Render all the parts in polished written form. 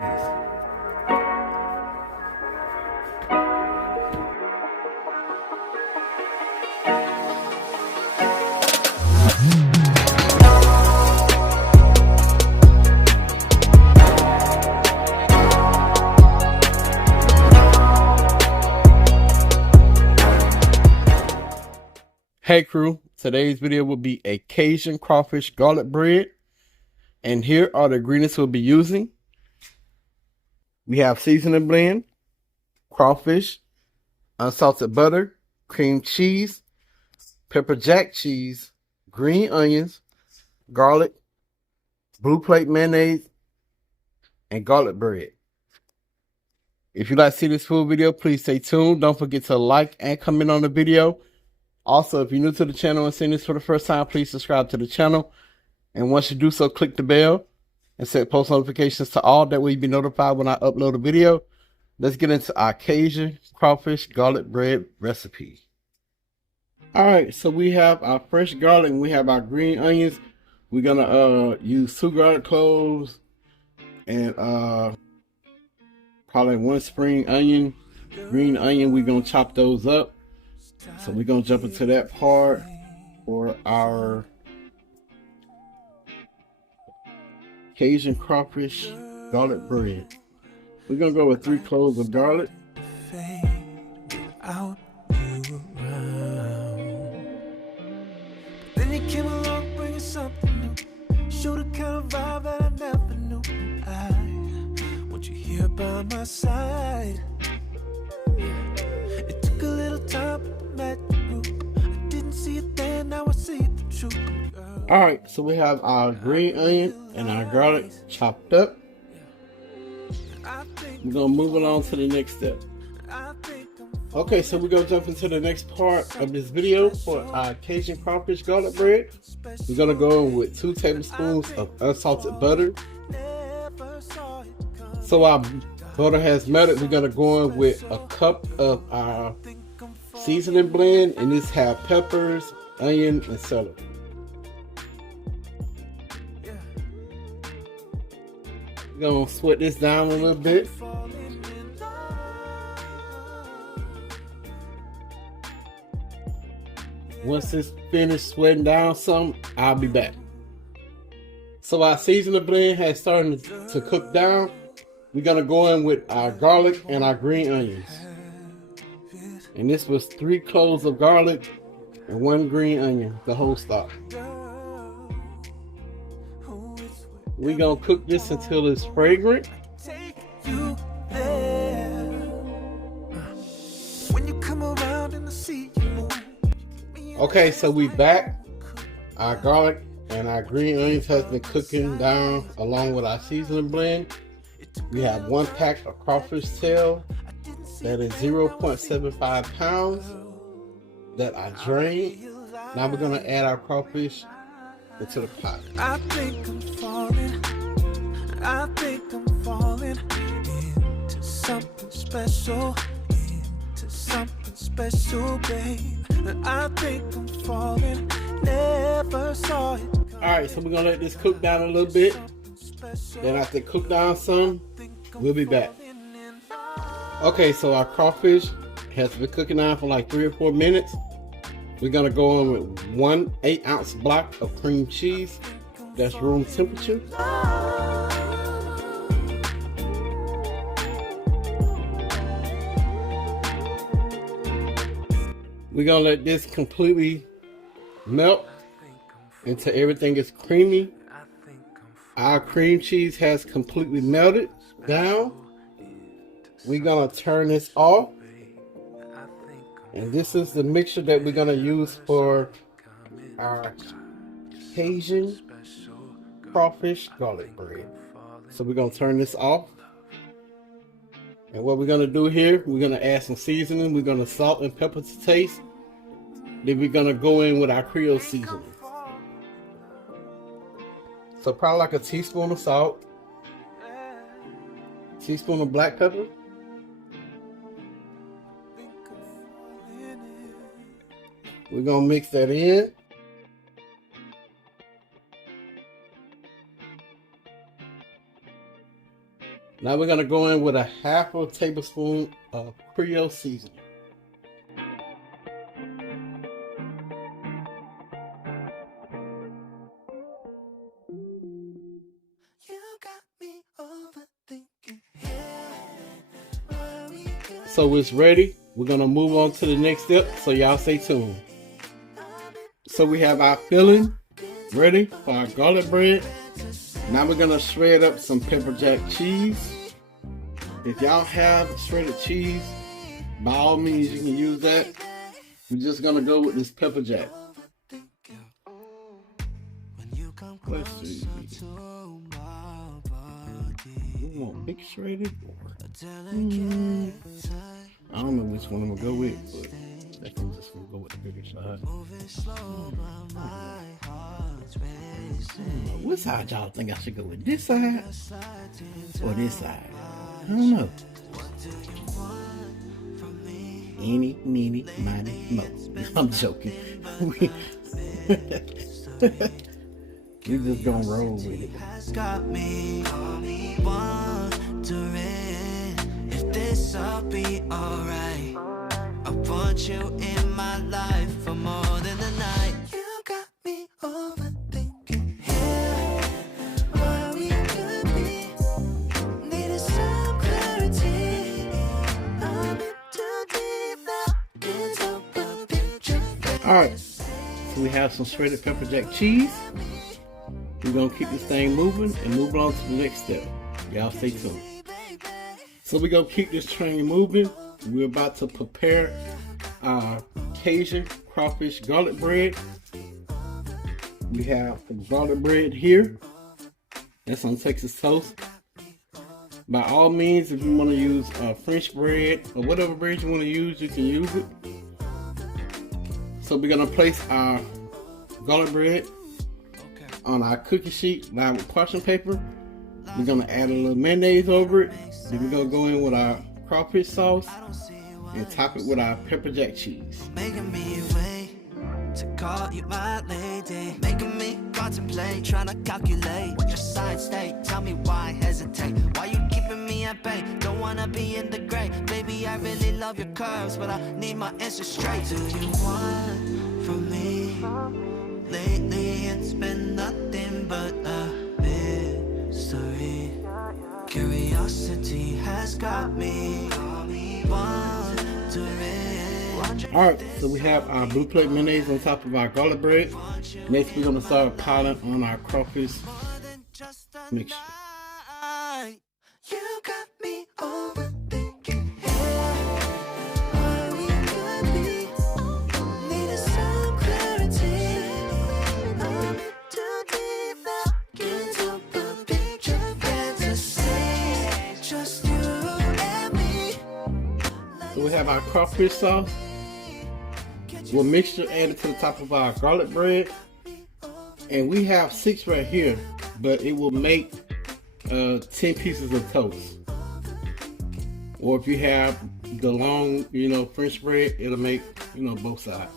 Hey crew, today's video will be a Cajun Crawfish Garlic Bread, and here are the ingredients we'll be using. We have seasoning blend, crawfish, unsalted butter, cream cheese, pepper jack cheese, green onions, garlic, blue plate mayonnaise, and garlic bread. If you'd like to see this full video, please stay tuned. Don't forget to like and comment on the video. Also, if you're new to the channel and seeing this for the first time, please subscribe to the channel. And once you do so, click the bell and set post notifications to all. That way you'll be notified when I upload a video. Let's get into our Cajun Crawfish Garlic Bread recipe. Alright, so we have our fresh garlic and we have our green onions. We're going to use 2 garlic cloves and probably 1 spring onion. Green onion, we're going to chop those up. So we're going to jump into that part for our Cajun Crawfish Garlic Bread. We're going to go with 3 cloves of garlic. Then you came along bringing something new. Showed the kind of vibe that I never knew. I want you here by my side. It took a little time. Alright, so we have our green onion and our garlic chopped up. We're going to move along to the next step. Okay, so we're going to jump into the next part of this video for our Cajun Crawfish Garlic Bread. We're going to go in with 2 tablespoons of unsalted butter. So our butter has melted. We're going to go in with a cup of our seasoning blend, and this have peppers, onion, and celery. We're gonna sweat this down a little bit. Once it's finished sweating down some, I'll be back. So our seasoning blend has started to cook down. We're gonna go in with our garlic and our green onions. And this was 3 cloves of garlic and 1 green onion, the whole stock. We're going to cook this until it's fragrant. Okay, so we back. Our garlic and our green onions has been cooking down along with our seasoning blend. We have 1 pack of crawfish tail. That is 0.75 pounds that I drained. Now we're going to add our crawfish into the pot. I think I'm falling. I think I'm falling into something special. Into something special, babe. I think I'm falling. Never saw it. Alright, so we're going to let this cook down a little bit. Then after it cook down some, we'll be back. Okay, so our crawfish has been cooking down for like 3 or 4 minutes. We're gonna go on with 1 8-ounce block of cream cheese. That's room temperature. We're gonna let this completely melt until everything is creamy. Our cream cheese has completely melted down. We're gonna turn this off, and this is the mixture that we're gonna use for our Cajun Crawfish Garlic Bread. So we're gonna turn this off, and what we're gonna do here, we're gonna add some seasoning. We're gonna salt and pepper to taste. Then we're gonna go in with our Creole seasoning. So probably like a teaspoon of salt, teaspoon of black pepper, we're gonna mix that in. Now we're gonna go in with a half a tablespoon of Creole seasoning. So it's ready. We're gonna move on to the next step, so y'all stay tuned. So we have our filling ready for our garlic bread. Now we're gonna shred up some pepper jack cheese. If y'all have shredded cheese, by all means you can use that. We're just gonna go with this pepper jack. Let's see. You want big shredded or I don't know which one I'm gonna go with, but I think I'm just gonna go with the bigger side. What side y'all think I should go with? This side or this side? I don't know. Eeny, meeny, miny, mo. I'm joking. We just gonna roll with it. Got me wondering if this'll be alright. I want you in my life for more than a night. You got me overthinking here, where we could be. Needed some clarity. I'm in too deep now. Can't help but picture. Alright, so we have some shredded pepper jack cheese. We're gonna keep this thing moving and move on to the next step. Y'all stay tuned. So we're gonna keep this train moving. We're about to prepare our Cajun Crawfish Garlic Bread. We have the garlic bread here. That's on Texas toast. By all means, if you want to use French bread or whatever bread you want to use, you can use it. So we're gonna place our garlic bread on our cookie sheet lined with parchment paper. We're gonna add a little mayonnaise over it. Then we're gonna go in with our crawfish sauce and top it with our pepper jack cheese. Making me wait to call you my lady, making me contemplate, trying to calculate what your side state. Tell me why hesitate, why you keeping me at bay? Don't wanna be in the gray, baby. I really love your curves, but I need my answer straight. Do you want from me? Lately it's been nothing but a mystery. Curiosity has got me wondering. Alright, so we have our blue plate mayonnaise on top of our garlic bread. Next we're gonna start piling on our crawfish mixture. You got me overthinking. So we have our crawfish sauce with mixture added to the top of our garlic bread, and we have 6 right here, but it will make 10 pieces of toast. Or if you have the long, French bread, it'll make, both sides.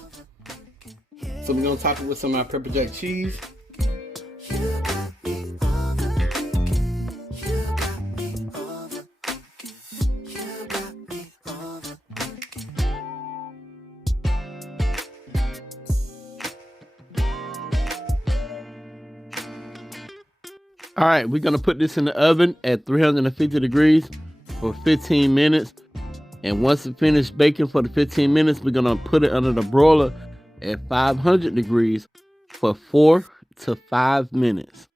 So we're gonna top it with some of our pepper jack cheese. All right, we're gonna put this in the oven at 350 degrees for 15 minutes. And once it finishes baking for the 15 minutes, we're gonna put it under the broiler at 500 degrees for 4 to 5 minutes.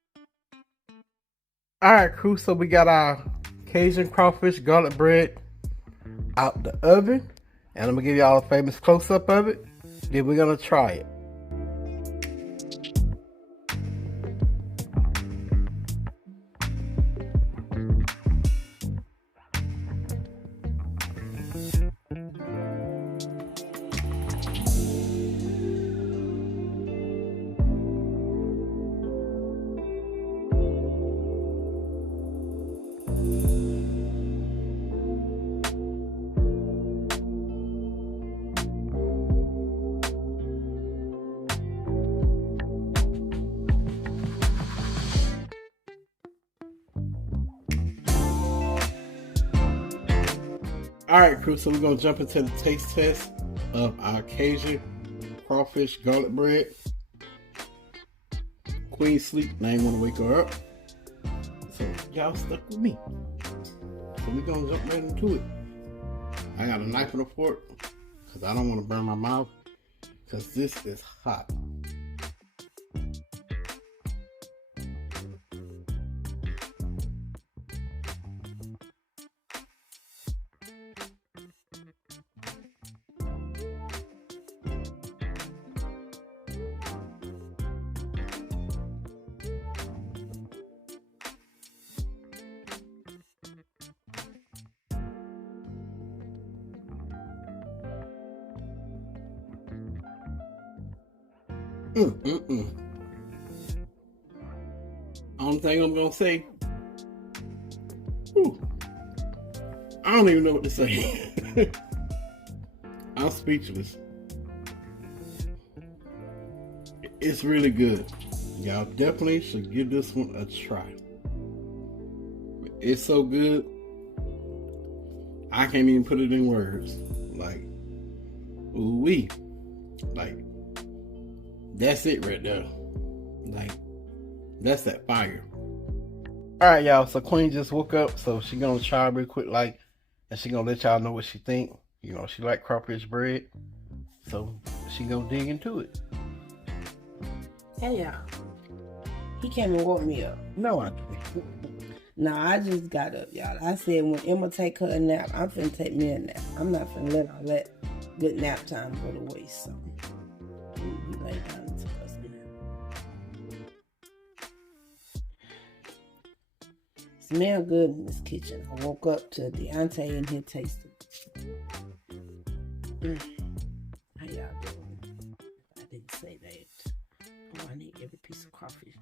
All right, crew, so we got our Cajun Crawfish Garlic Bread out the oven. And I'm gonna give y'all a famous close-up of it. Then we're gonna try it. Alright, crew, so we're gonna jump into the taste test of our Cajun Crawfish Garlic Bread. Queen sleep, and I ain't wanna wake her up. So y'all stuck with me. So we're gonna jump right into it. I got a knife and a fork, because I don't wanna burn my mouth, because this is hot. Only thing I'm gonna say, I don't even know what to say. I'm speechless. It's really good. Y'all definitely should give this one a try. It's so good, I can't even put it in words. Like, ooh-wee. Like, that's it right there. Like, that's that fire. Alright, y'all, so Queen just woke up, so she gonna try real quick, like, and she gonna let y'all know what she think. You know, she like crawfish bread, so she gonna dig into it. Hey, y'all. He came and woke me up. No, I can't. No, I just got up, y'all. I said when Emma take her a nap, I'm finna take me a nap. I'm not finna let all that good nap time go to waste, so we lay down and take us a nap. Smell good in this kitchen. I woke up to Deontay in here tasting. How y'all doing? I didn't say that. Oh, I need every piece of crawfish.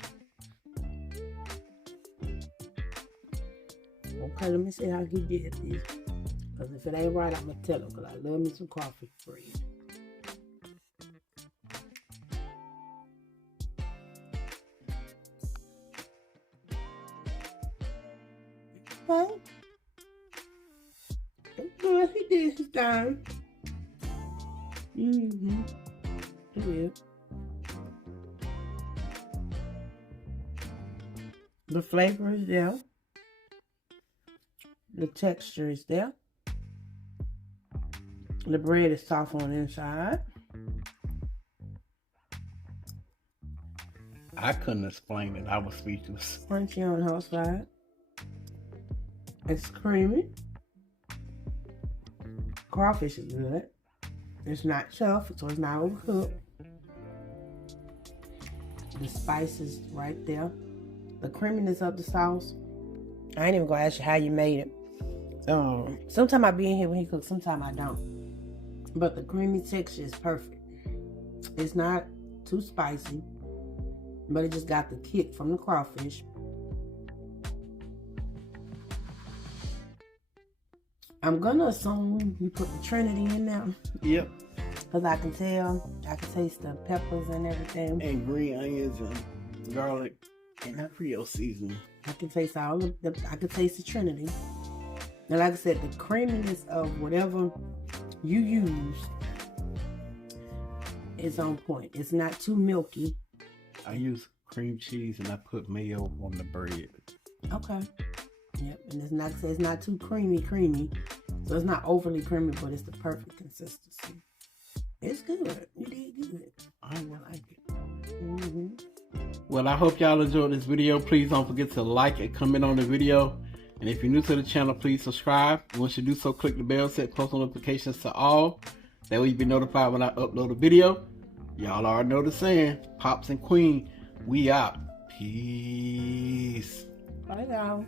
Okay, let me see how he did this. Because if it ain't right, I'm going to tell him. Because I love me some crawfish bread. Okay. That's good. He did his time. Mm-hmm. He did. The flavor is there. The texture is there. The bread is soft on the inside. I couldn't explain it. I was speechless. Crunchy on the outside. It's creamy. Crawfish is good. It's not tough, so it's not overcooked. The spice is right there. The creaminess of the sauce. I ain't even gonna ask you how you made it. Sometimes I be in here when he cooks, sometimes I don't. But the creamy texture is perfect. It's not too spicy, but it just got the kick from the crawfish. I'm gonna assume you put the Trinity in there. Yep. Because I can tell, I can taste the peppers and everything. And green onions and garlic and Creole seasoning. I can taste all of the, I can taste the Trinity. And like I said, the creaminess of whatever you use is on point. It's not too milky. I use cream cheese and I put mayo on the bread. Okay. Yep. And it's not too creamy. So it's not overly creamy, but it's the perfect consistency. It's good. You did good. I like it. Mm-hmm. Well, I hope y'all enjoyed this video. Please don't forget to like and comment on the video. And if you're new to the channel, please subscribe. Once you do so, click the bell, set post notifications to all. That way you'll be notified when I upload a video. Y'all already know the saying. Pops and Queen, we out. Peace. Bye, y'all.